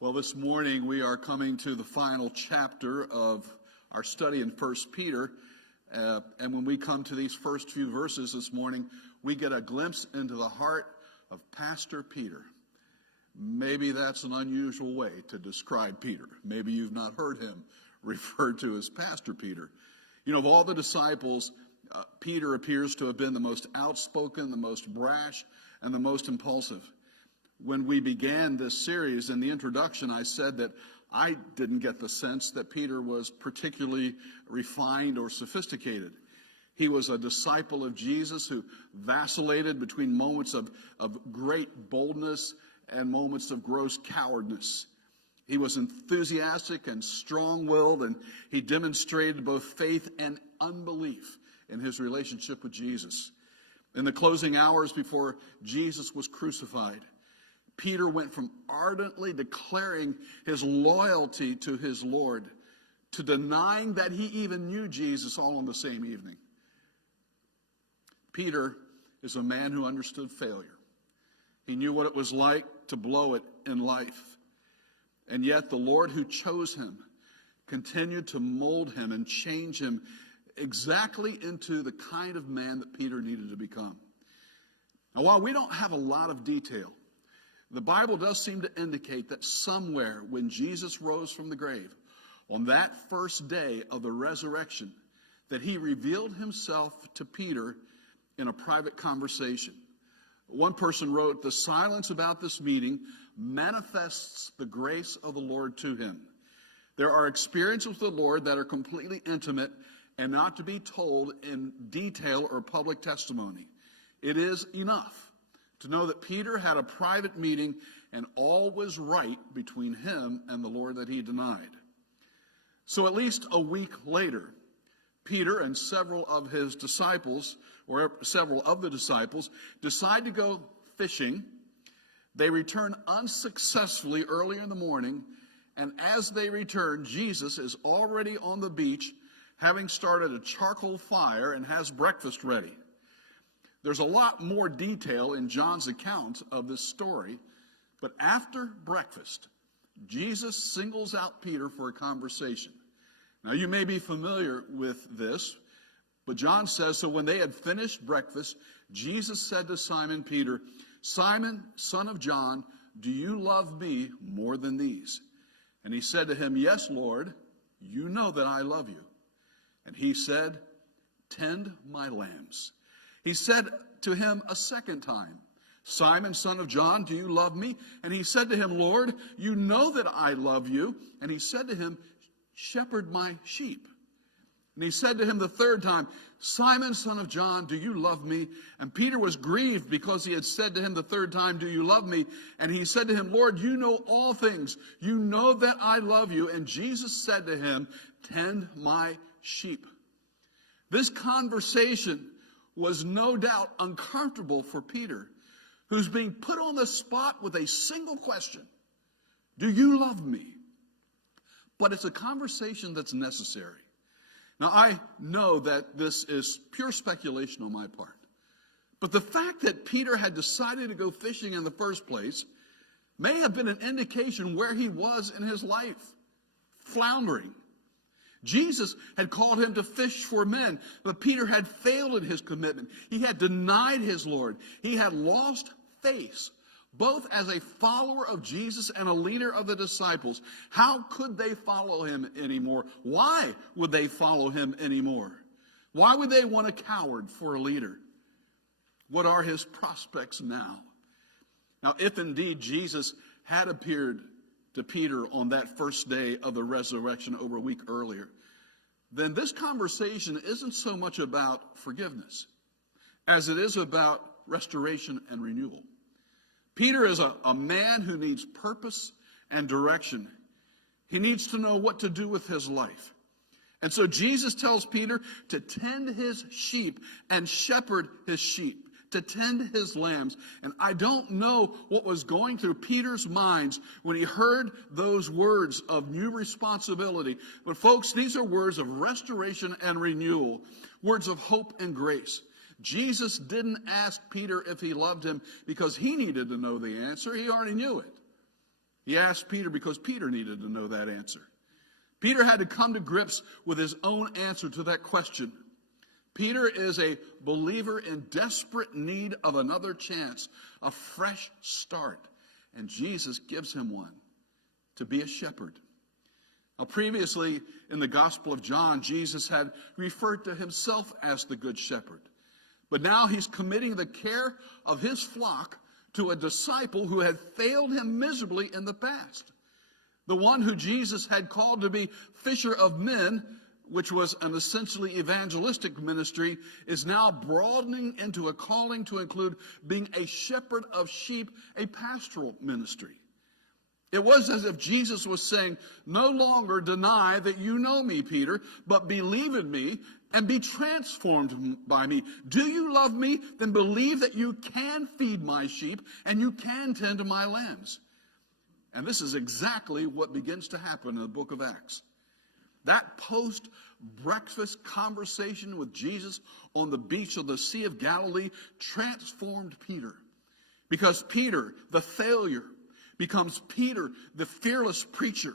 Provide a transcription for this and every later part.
Well, this morning we are coming to the final chapter of our study in 1 Peter. And when we come to these first few verses this morning, we get a glimpse into the heart of Pastor Peter. Maybe that's an unusual way to describe Peter. Maybe you've not heard him referred to as Pastor Peter. You know, of all the disciples, Peter appears to have been the most outspoken, the most brash, and the most impulsive. When we began this series, in the introduction, I said that I didn't get the sense that Peter was particularly refined or sophisticated. He was a disciple of Jesus who vacillated between moments of great boldness and moments of gross cowardness. He was enthusiastic and strong-willed, and he demonstrated both faith and unbelief in his relationship with Jesus. In the closing hours before Jesus was crucified, Peter went from ardently declaring his loyalty to his Lord to denying that he even knew Jesus all on the same evening. Peter is a man who understood failure. He knew what it was like to blow it in life. And yet the Lord who chose him continued to mold him and change him exactly into the kind of man that Peter needed to become. Now, while we don't have a lot of detail, the Bible does seem to indicate that somewhere when Jesus rose from the grave, on that first day of the resurrection, that he revealed himself to Peter in a private conversation. One person wrote, "The silence about this meeting manifests the grace of the Lord to him. There are experiences with the Lord that are completely intimate and not to be told in detail or public testimony. It is enough to know that Peter had a private meeting and all was right between him and the Lord that he denied." So at least a week later, Peter and several of the disciples decide to go fishing. They return unsuccessfully early in the morning, and as they return, Jesus is already on the beach, having started a charcoal fire and has breakfast ready. There's a lot more detail in John's account of this story, but after breakfast, Jesus singles out Peter for a conversation. Now, you may be familiar with this, but John says, "So when they had finished breakfast, Jesus said to Simon Peter, 'Simon, son of John, do you love me more than these?' And he said to him, 'Yes, Lord, you know that I love you.' And he said, 'Tend my lambs.' He said to him a second time, 'Simon, son of John, do you love me?' And he said to him, 'Lord, you know that I love you.' And he said to him, 'Shepherd my sheep.' And he said to him the third time, 'Simon, son of John, do you love me?' And Peter was grieved because he had said to him the third time, 'Do you love me?' And he said to him, 'Lord, you know all things. You know that I love you.' And Jesus said to him, 'Tend my sheep.'" This conversation was no doubt uncomfortable for Peter, who's being put on the spot with a single question: "Do you love me?" But it's a conversation that's necessary. Now, I know that this is pure speculation on my part, but the fact that Peter had decided to go fishing in the first place may have been an indication where he was in his life: floundering. Jesus had called him to fish for men, but Peter had failed in his commitment. He had denied his Lord. He had lost face, both as a follower of Jesus and a leader of the disciples. How could they follow him anymore? Why would they follow him anymore? Why would they want a coward for a leader? What are his prospects now? Now, if indeed Jesus had appeared to Peter on that first day of the resurrection over a week earlier, then this conversation isn't so much about forgiveness as it is about restoration and renewal. Peter is a man who needs purpose and direction. He needs to know what to do with his life. And so Jesus tells Peter to tend his sheep and shepherd his sheep, to tend his lambs. And I don't know what was going through Peter's minds when he heard those words of new responsibility. But folks, these are words of restoration and renewal, words of hope and grace. Jesus didn't ask Peter if he loved him because he needed to know the answer. He already knew it. He asked Peter because Peter needed to know that answer. Peter had to come to grips with his own answer to that question. Peter is a believer in desperate need of another chance, a fresh start. And Jesus gives him one, to be a shepherd. Now, previously in the Gospel of John, Jesus had referred to himself as the Good Shepherd. But now he's committing the care of his flock to a disciple who had failed him miserably in the past. The one who Jesus had called to be fisher of men, which was an essentially evangelistic ministry, is now broadening into a calling to include being a shepherd of sheep, a pastoral ministry. It was as if Jesus was saying, no longer deny that you know me, Peter, but believe in me and be transformed by me. Do you love me? Then believe that you can feed my sheep and you can tend to my lambs. And this is exactly what begins to happen in the book of Acts. That post-breakfast conversation with Jesus on the beach of the Sea of Galilee transformed Peter. Because Peter, the failure, becomes Peter, the fearless preacher.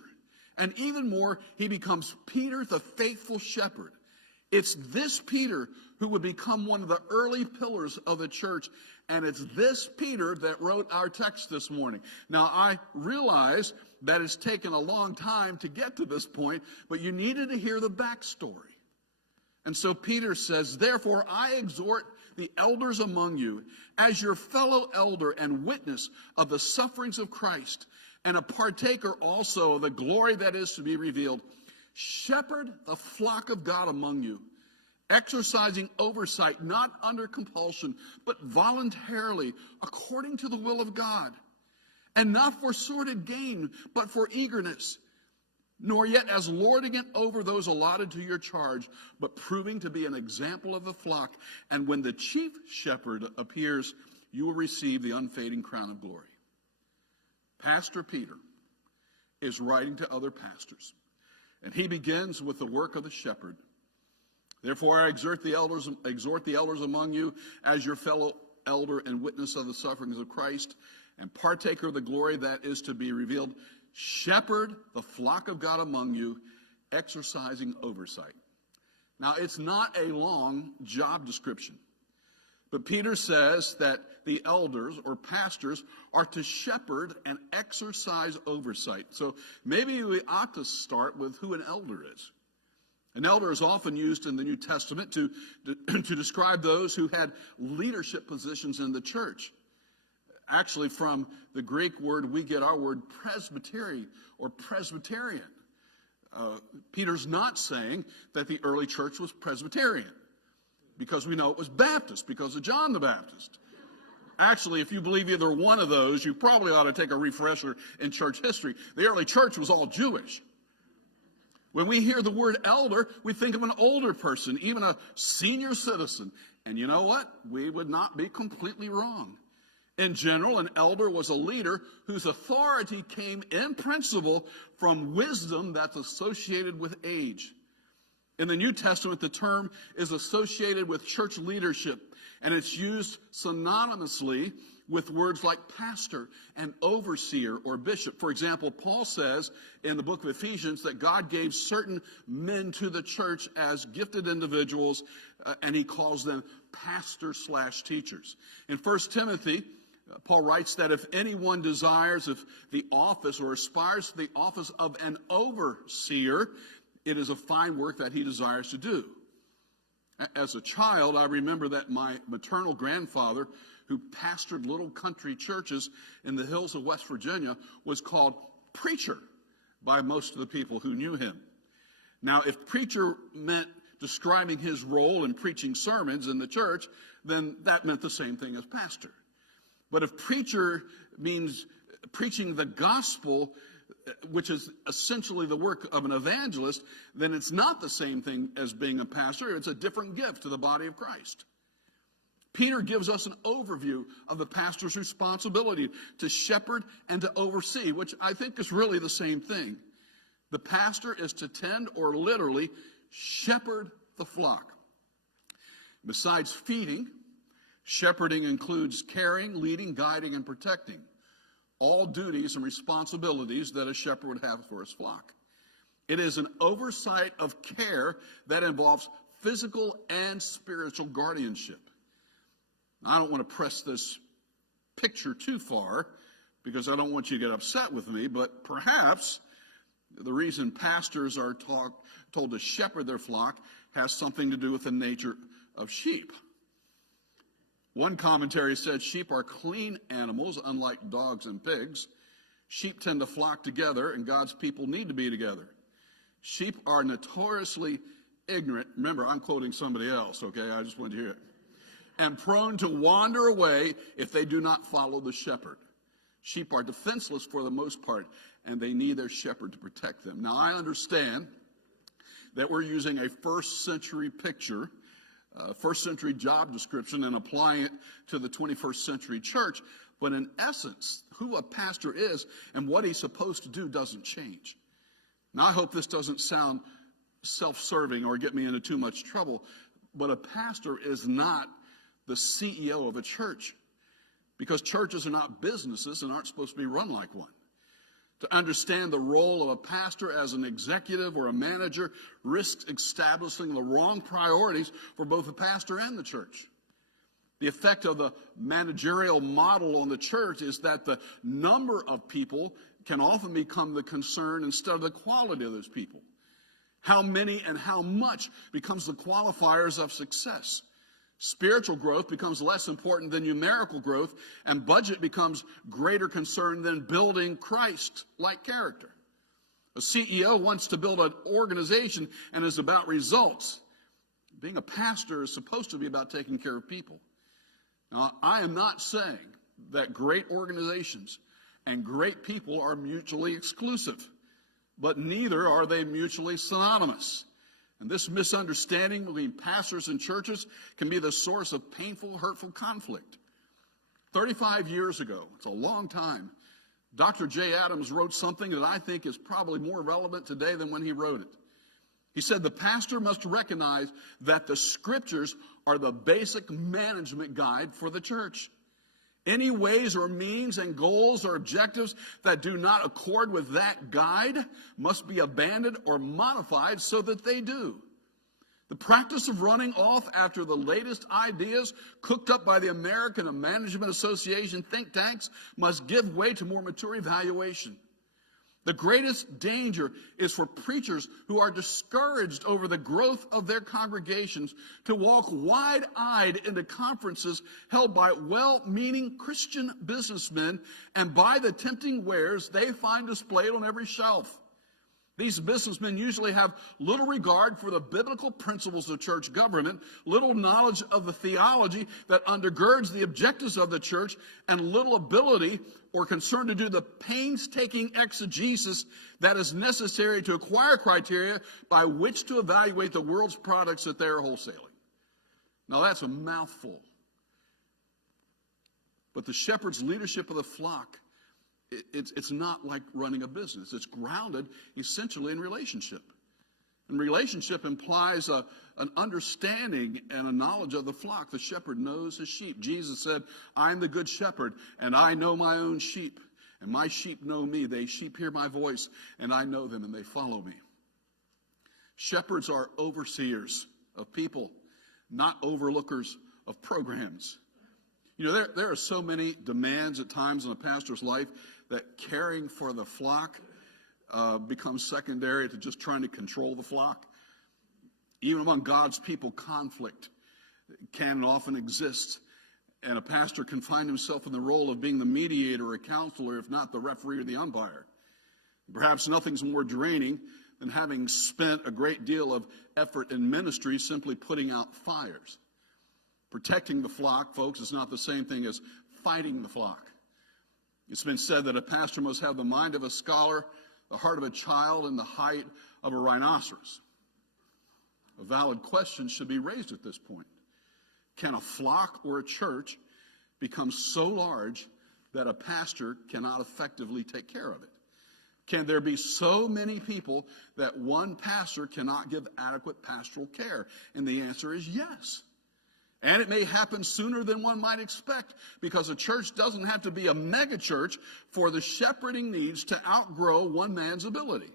And even more, he becomes Peter, the faithful shepherd. It's this Peter who would become one of the early pillars of the church. And it's this Peter that wrote our text this morning. Now, I realize that it's taken a long time to get to this point, but you needed to hear the backstory. And so Peter says, therefore, I exhort the elders among you, as your fellow elder and witness of the sufferings of Christ, and a partaker also of the glory that is to be revealed. Shepherd the flock of God among you, exercising oversight, not under compulsion, but voluntarily, according to the will of God, and not for sordid gain, but for eagerness, nor yet as lording it over those allotted to your charge, but proving to be an example of the flock. And when the chief shepherd appears, you will receive the unfading crown of glory. Pastor Peter is writing to other pastors, and he begins with the work of the shepherd. Therefore, I exhort the elders among you as your fellow elder and witness of the sufferings of Christ, and partaker of the glory that is to be revealed. Shepherd the flock of God among you, exercising oversight. Now, it's not a long job description, but Peter says that the elders or pastors are to shepherd and exercise oversight. So maybe we ought to start with who an elder is. An elder is often used in the New Testament to describe those who had leadership positions in the church. Actually, from the Greek word, we get our word presbytery or Presbyterian. Peter's not saying that the early church was Presbyterian, because we know it was Baptist because of John the Baptist. Actually, if you believe either one of those, you probably ought to take a refresher in church history. The early church was all Jewish. When we hear the word elder, we think of an older person, even a senior citizen. And you know what? We would not be completely wrong. In general, an elder was a leader whose authority came in principle from wisdom that's associated with age. In the New Testament, the term is associated with church leadership, and it's used synonymously with words like pastor and overseer or bishop. For example, Paul says in the book of Ephesians that God gave certain men to the church as gifted individuals, and he calls them pastors/teachers. In 1 Timothy, Paul writes that if anyone desires the office or aspires to the office of an overseer, it is a fine work that he desires to do. As a child, I remember that my maternal grandfather, who pastored little country churches in the hills of West Virginia, was called preacher by most of the people who knew him. Now, if preacher meant describing his role in preaching sermons in the church, then that meant the same thing as pastor. But if preacher means preaching the gospel, which is essentially the work of an evangelist, then it's not the same thing as being a pastor. It's a different gift to the body of Christ. Peter gives us an overview of the pastor's responsibility to shepherd and to oversee, which I think is really the same thing. The pastor is to tend or literally shepherd the flock. Besides feeding, shepherding includes caring, leading, guiding, and protecting. all duties and responsibilities that a shepherd would have for his flock. It is an oversight of care that involves physical and spiritual guardianship. I don't want to press this picture too far because I don't want you to get upset with me, but perhaps the reason pastors are told to shepherd their flock has something to do with the nature of sheep. One commentary said sheep are clean animals, unlike dogs and pigs. Sheep tend to flock together, and God's people need to be together. Sheep are notoriously ignorant. Remember, I'm quoting somebody else, okay? I just want to hear it. And prone to wander away if they do not follow the shepherd. Sheep are defenseless for the most part, and they need their shepherd to protect them. Now, I understand that we're using a first century picture, first century job description, and applying it to the 21st century church. But in essence, who a pastor is and what he's supposed to do doesn't change. Now, I hope this doesn't sound self-serving or get me into too much trouble, but a pastor is not the CEO of a church, because churches are not businesses and aren't supposed to be run like one. To understand the role of a pastor as an executive or a manager risks establishing the wrong priorities for both the pastor and the church. The effect of the managerial model on the church is that the number of people can often become the concern instead of the quality of those people. How many and how much becomes the qualifiers of success. Spiritual growth becomes less important than numerical growth, and budget becomes greater concern than building Christ-like character. A CEO wants to build an organization and is about results. Being a pastor is supposed to be about taking care of people. Now, I am not saying that great organizations and great people are mutually exclusive, but neither are they mutually synonymous. And this misunderstanding between pastors and churches can be the source of painful, hurtful conflict. 35 years ago, it's a long time, Dr. J. Adams wrote something that I think is probably more relevant today than when he wrote it. He said, the pastor must recognize that the scriptures are the basic management guide for the church. Any ways or means and goals or objectives that do not accord with that guide must be abandoned or modified so that they do. The practice of running off after the latest ideas cooked up by the American Management Association think tanks must give way to more mature evaluation. The greatest danger is for preachers who are discouraged over the growth of their congregations to walk wide-eyed into conferences held by well-meaning Christian businessmen and buy the tempting wares they find displayed on every shelf. These businessmen usually have little regard for the biblical principles of church government, little knowledge of the theology that undergirds the objectives of the church, and little ability or concern to do the painstaking exegesis that is necessary to acquire criteria by which to evaluate the world's products that they are wholesaling. Now that's a mouthful. But the shepherd's leadership of the flock, it's not like running a business. It's grounded essentially in relationship. And relationship implies an understanding and a knowledge of the flock. The shepherd knows his sheep. Jesus said, I'm the good shepherd, and I know my own sheep. And my sheep know me. They sheep hear my voice, and I know them, and they follow me. Shepherds are overseers of people, not overlookers of programs. You know, there are so many demands at times in a pastor's life that caring for the flock becomes secondary to just trying to control the flock. Even among God's people, conflict can and often exist, and a pastor can find himself in the role of being the mediator or counselor, if not the referee or the umpire. Perhaps nothing's more draining than having spent a great deal of effort in ministry simply putting out fires. Protecting the flock, folks, is not the same thing as fighting the flock. It's been said that a pastor must have the mind of a scholar, the heart of a child, and the height of a rhinoceros. A valid question should be raised at this point. Can a flock or a church become so large that a pastor cannot effectively take care of it? Can there be so many people that one pastor cannot give adequate pastoral care? And the answer is yes. And it may happen sooner than one might expect, because a church doesn't have to be a mega church for the shepherding needs to outgrow one man's ability.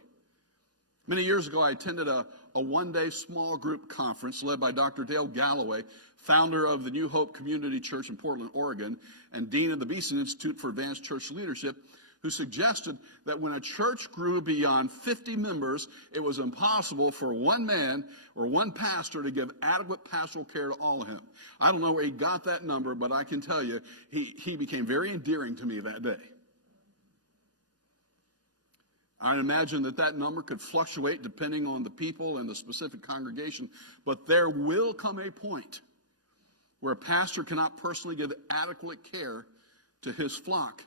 Many years ago, I attended a one-day small group conference led by Dr. Dale Galloway, founder of the New Hope Community Church in Portland, Oregon, and dean of the Beeson Institute for Advanced Church Leadership, who suggested that when a church grew beyond 50 members, it was impossible for one man or one pastor to give adequate pastoral care to all of them. I don't know where he got that number, but I can tell you he became very endearing to me that day. I imagine that number could fluctuate depending on the people and the specific congregation, but there will come a point where a pastor cannot personally give adequate care to his flock,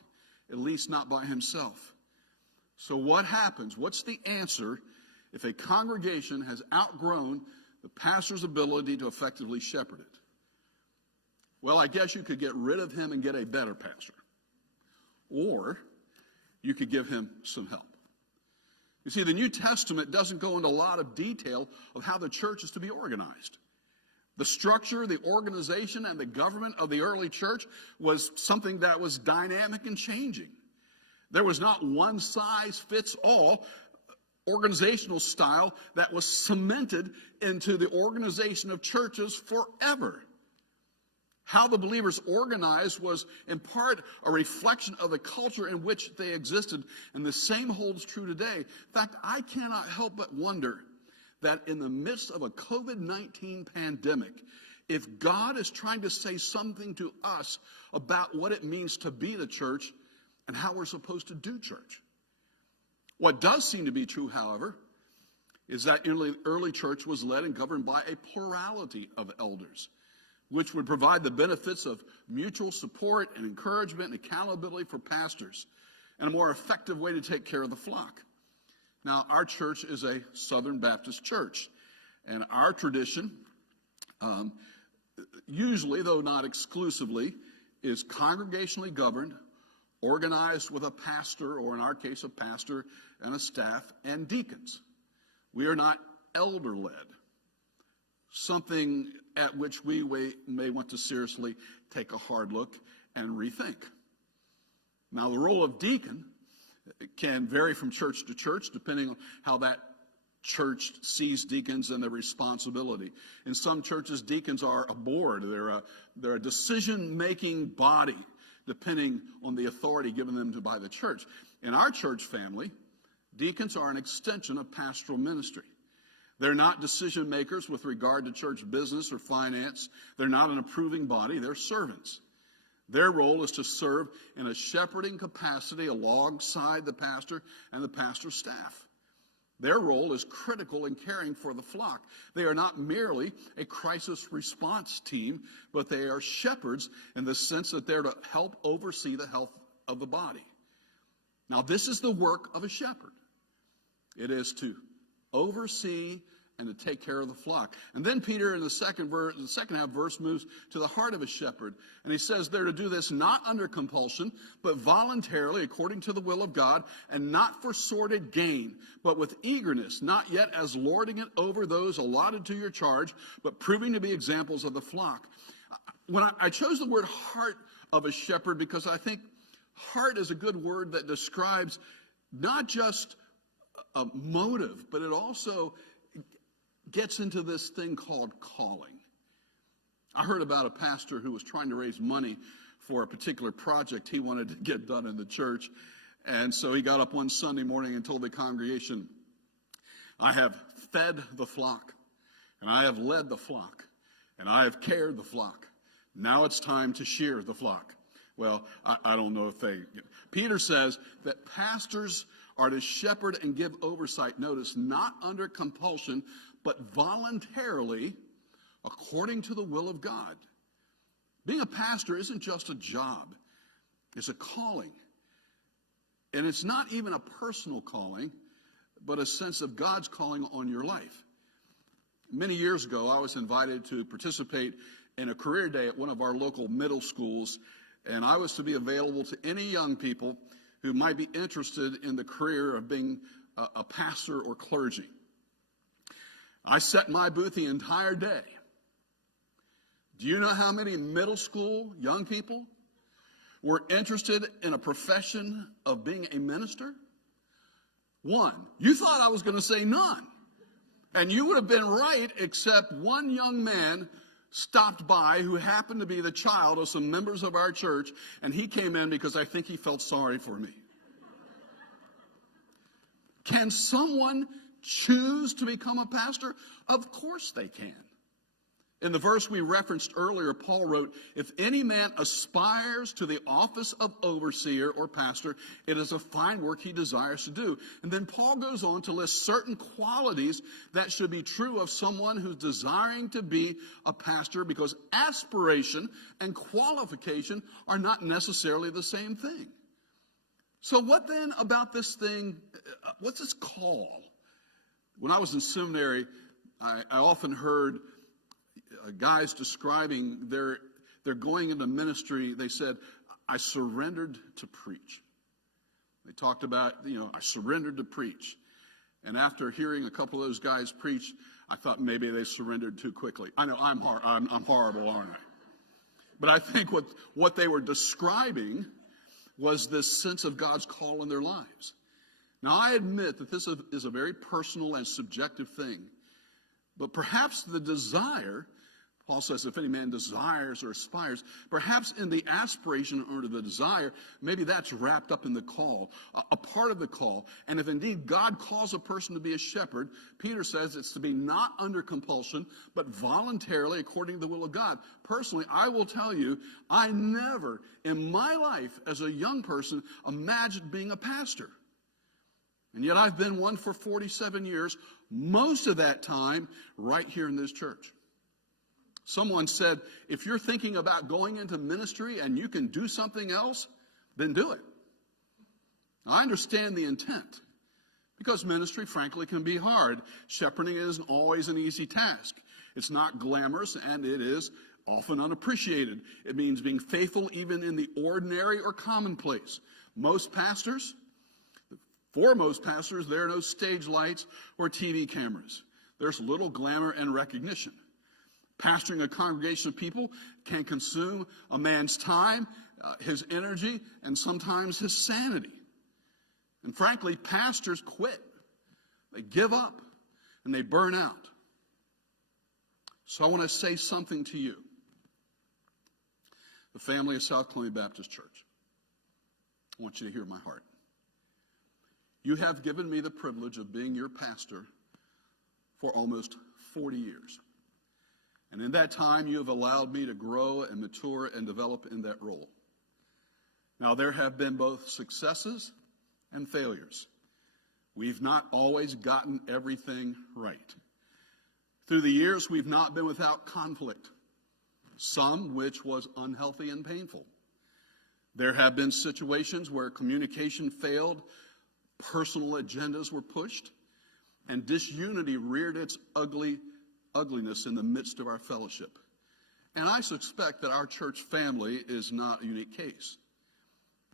at least not by himself. So what happens? What's the answer if a congregation has outgrown the pastor's ability to effectively shepherd it? Well, I guess you could get rid of him and get a better pastor. Or you could give him some help. You see, the New Testament doesn't go into a lot of detail of how the church is to be organized. The structure, the organization, and the government of the early church was something that was dynamic and changing. There was not one size fits all organizational style that was cemented into the organization of churches forever. How the believers organized was in part a reflection of the culture in which they existed, and the same holds true today. In fact, I cannot help but wonder that in the midst of a COVID-19 pandemic, if God is trying to say something to us about what it means to be the church and how we're supposed to do church. What does seem to be true, however, is that early church was led and governed by a plurality of elders, which would provide the benefits of mutual support and encouragement and accountability for pastors, and a more effective way to take care of the flock. Now, our church is a Southern Baptist church, and our tradition, usually, though not exclusively, is congregationally governed, organized with a pastor, or in our case, a pastor and a staff, and deacons. We are not elder-led, something at which we may want to seriously take a hard look and rethink. Now, the role of deacon can vary from church to church, depending on how that church sees deacons and their responsibility. In some churches, deacons are a board. They're a decision-making body, depending on the authority given them by the church. In our church family, deacons are an extension of pastoral ministry. They're not decision makers with regard to church business or finance. They're not an approving body. They're servants. Their role is to serve in a shepherding capacity alongside the pastor and the pastor's staff. Their role is critical in caring for the flock. They are not merely a crisis response team, but they are shepherds in the sense that they're to help oversee the health of the body. Now, this is the work of a shepherd. It is to oversee and to take care of the flock. And then Peter in the second half verse moves to the heart of a shepherd. And he says they're to do this not under compulsion, but voluntarily according to the will of God, and not for sordid gain, but with eagerness, not yet as lording it over those allotted to your charge, but proving to be examples of the flock. When I chose the word heart of a shepherd, because I think heart is a good word that describes not just a motive, but it also gets into this thing called calling. I heard about a pastor who was trying to raise money for a particular project he wanted to get done in the church. And so he got up one Sunday morning and told the congregation, I have fed the flock, and I have led the flock, and I have cared the flock. Now it's time to shear the flock. Well, I don't know if Peter says that pastors are to shepherd and give oversight, notice, not under compulsion, but voluntarily, according to the will of God. Being a pastor isn't just a job. It's a calling. And it's not even a personal calling, but a sense of God's calling on your life. Many years ago, I was invited to participate in a career day at one of our local middle schools, and I was to be available to any young people who might be interested in the career of being a pastor or clergy. I sat in my booth the entire day, Do you know how many middle school young people were interested in a profession of being a minister? One. You thought I was going to say none. And you would have been right, except one young man stopped by who happened to be the child of some members of our church, and he came in because I think he felt sorry for me. Can someone choose to become a pastor? Of course they can. In the verse we referenced earlier, Paul wrote, if any man aspires to the office of overseer or pastor, it is a fine work he desires to do. And then Paul goes on to list certain qualities that should be true of someone who's desiring to be a pastor, because aspiration and qualification are not necessarily the same thing. So what then about this thing? What's this call? When I was in seminary, I often heard guys describing they're going into ministry. They said, I surrendered to preach. They talked about, I surrendered to preach. And after hearing a couple of those guys preach, I thought maybe they surrendered too quickly. I know I'm horrible, aren't I? But I think what they were describing was this sense of God's call in their lives. Now, I admit that this is a very personal and subjective thing. But perhaps the desire, Paul says, if any man desires or aspires, perhaps in the aspiration or the desire, maybe that's wrapped up in the call, a part of the call. And if indeed God calls a person to be a shepherd, Peter says it's to be not under compulsion, but voluntarily according to the will of God. Personally, I will tell you, I never in my life as a young person imagined being a pastor. And yet I've been one for 47 years, most of that time right here in this church. Someone said, if you're thinking about going into ministry and you can do something else, then do it. Now, I understand the intent, because ministry, frankly, can be hard. Shepherding isn't always an easy task. It's not glamorous, and it is often unappreciated. It means being faithful even in the ordinary or commonplace. For most pastors, there are no stage lights or TV cameras. There's little glamour and recognition. Pastoring a congregation of people can consume a man's time, his energy, and sometimes his sanity. And frankly, pastors quit. They give up, and they burn out. So I want to say something to you, the family of South Columbia Baptist Church. I want you to hear my heart. You have given me the privilege of being your pastor for almost 40 years. And in that time, you have allowed me to grow and mature and develop in that role. Now, there have been both successes and failures. We've not always gotten everything right. Through the years, we've not been without conflict, some which was unhealthy and painful. There have been situations where communication failed, personal agendas were pushed, and disunity reared its ugliness in the midst of our fellowship. And I suspect that our church family is not a unique case.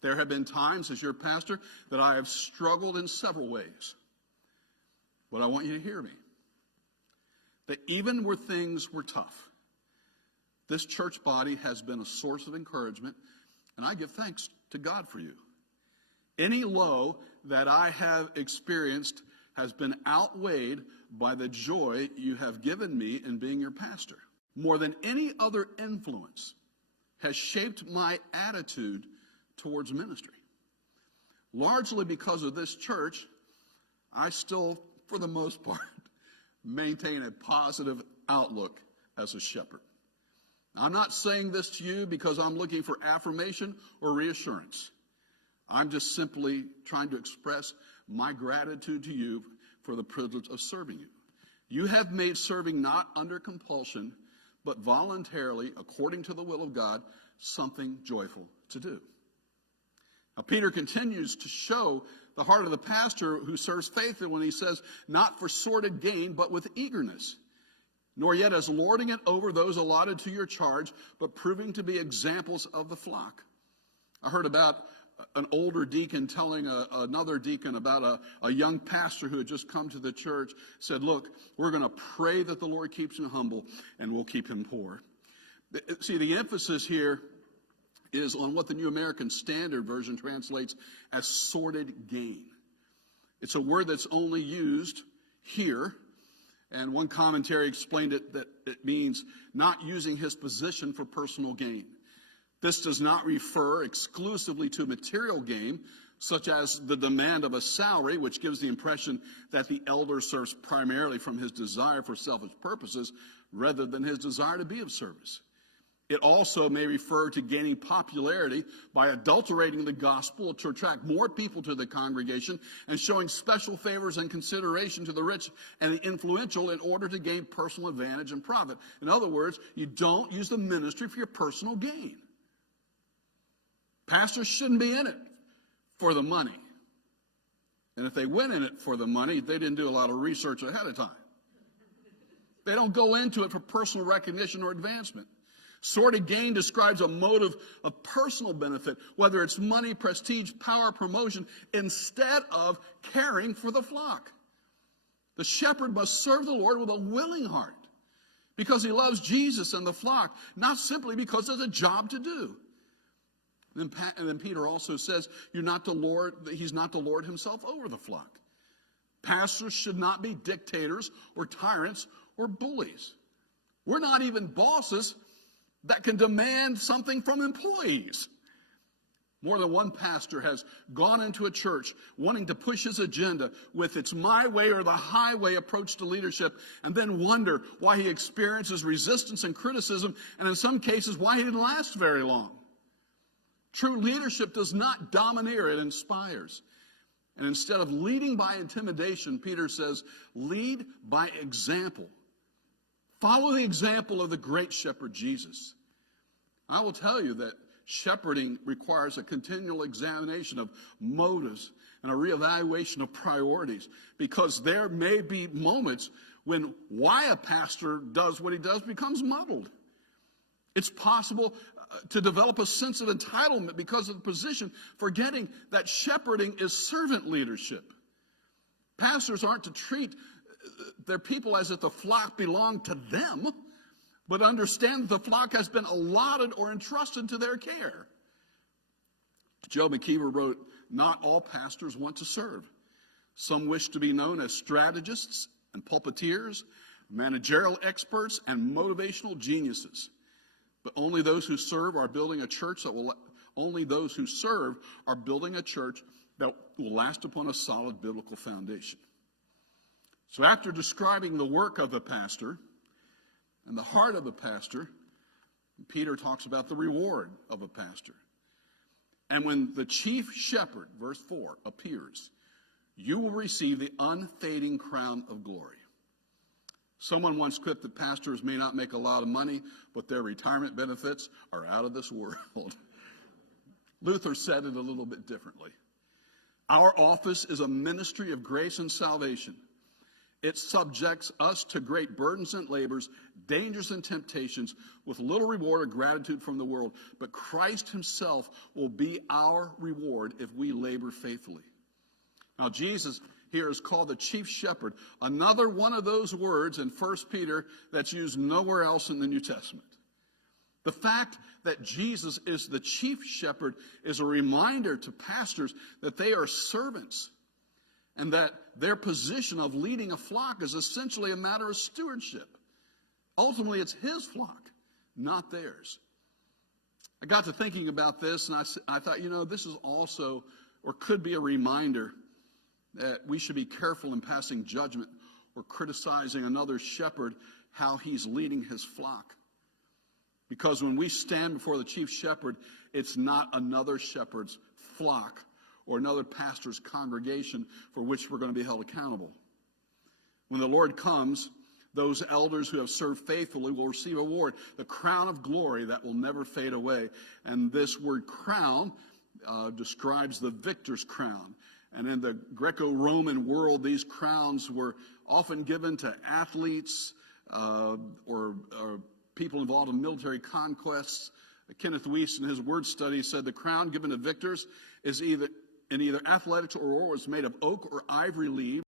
There have been times as your pastor that I have struggled in several ways. But I want you to hear me. That even where things were tough, this church body has been a source of encouragement, and I give thanks to God for you. Any low that I have experienced has been outweighed by the joy you have given me in being your pastor. More than any other influence has shaped my attitude towards ministry. Largely because of this church, I still, for the most part, maintain a positive outlook as a shepherd. I'm not saying this to you because I'm looking for affirmation or reassurance. I'm just simply trying to express my gratitude to you for the privilege of serving you. You have made serving not under compulsion, but voluntarily, according to the will of God, something joyful to do. Now, Peter continues to show the heart of the pastor who serves faithfully when he says, not for sordid gain, but with eagerness, nor yet as lording it over those allotted to your charge, but proving to be examples of the flock. I heard about an older deacon telling another deacon about a young pastor who had just come to the church, said, look, we're going to pray that the Lord keeps him humble and we'll keep him poor. See, the emphasis here is on what the New American Standard Version translates as sordid gain. It's a word that's only used here, and one commentary explained it that it means not using his position for personal gain. This does not refer exclusively to material gain, such as the demand of a salary, which gives the impression that the elder serves primarily from his desire for selfish purposes rather than his desire to be of service. It also may refer to gaining popularity by adulterating the gospel to attract more people to the congregation and showing special favors and consideration to the rich and the influential in order to gain personal advantage and profit. In other words, you don't use the ministry for your personal gain. Pastors shouldn't be in it for the money. And if they went in it for the money, they didn't do a lot of research ahead of time. They don't go into it for personal recognition or advancement. Sordid gain describes a motive of personal benefit, whether it's money, prestige, power, promotion, instead of caring for the flock. The shepherd must serve the Lord with a willing heart because he loves Jesus and the flock, not simply because there's a job to do. And then Peter also says, he's not the Lord himself over the flock. Pastors should not be dictators or tyrants or bullies. We're not even bosses that can demand something from employees. More than one pastor has gone into a church wanting to push his agenda with its my way or the highway approach to leadership, and then wonder why he experiences resistance and criticism, and in some cases why he didn't last very long. True leadership does not domineer, it inspires. And instead of leading by intimidation, Peter says, lead by example. Follow the example of the great shepherd, Jesus. I will tell you that shepherding requires a continual examination of motives and a reevaluation of priorities, because there may be moments when why a pastor does what he does becomes muddled. It's possible to develop a sense of entitlement because of the position, forgetting that shepherding is servant leadership. Pastors aren't to treat their people as if the flock belonged to them, but understand that the flock has been allotted or entrusted to their care. Joe McKeever wrote, not all pastors want to serve. Some wish to be known as strategists and pulpiteers, managerial experts, and motivational geniuses. But only those who serve are building a church that will last upon a solid biblical foundation. So after describing the work of the pastor and the heart of the pastor, Peter talks about the reward of a pastor. And when the chief shepherd, verse 4, appears, you will receive the unfading crown of glory. Someone once quipped that pastors may not make a lot of money, but their retirement benefits are out of this world. Luther said it a little bit differently. Our office is a ministry of grace and salvation. It subjects us to great burdens and labors, dangers and temptations, with little reward or gratitude from the world. But Christ himself will be our reward if we labor faithfully. Now, Jesus here is called the chief shepherd, another one of those words in 1 Peter that's used nowhere else in the New Testament. The fact that Jesus is the chief shepherd is a reminder to pastors that they are servants, and that their position of leading a flock is essentially a matter of stewardship. Ultimately, it's his flock, not theirs. I got to thinking about this, and I thought, this is also, or could be a reminder that we should be careful in passing judgment or criticizing another shepherd, how he's leading his flock. Because when we stand before the chief shepherd, it's not another shepherd's flock or another pastor's congregation for which we're going to be held accountable. When the Lord comes, those elders who have served faithfully will receive a reward, the crown of glory that will never fade away. And this word crown describes the victor's crown. And in the Greco-Roman world, these crowns were often given to athletes or people involved in military conquests. Kenneth Weiss, in his word study, said the crown given to victors is either athletics or war, is made of oak or ivory leaves.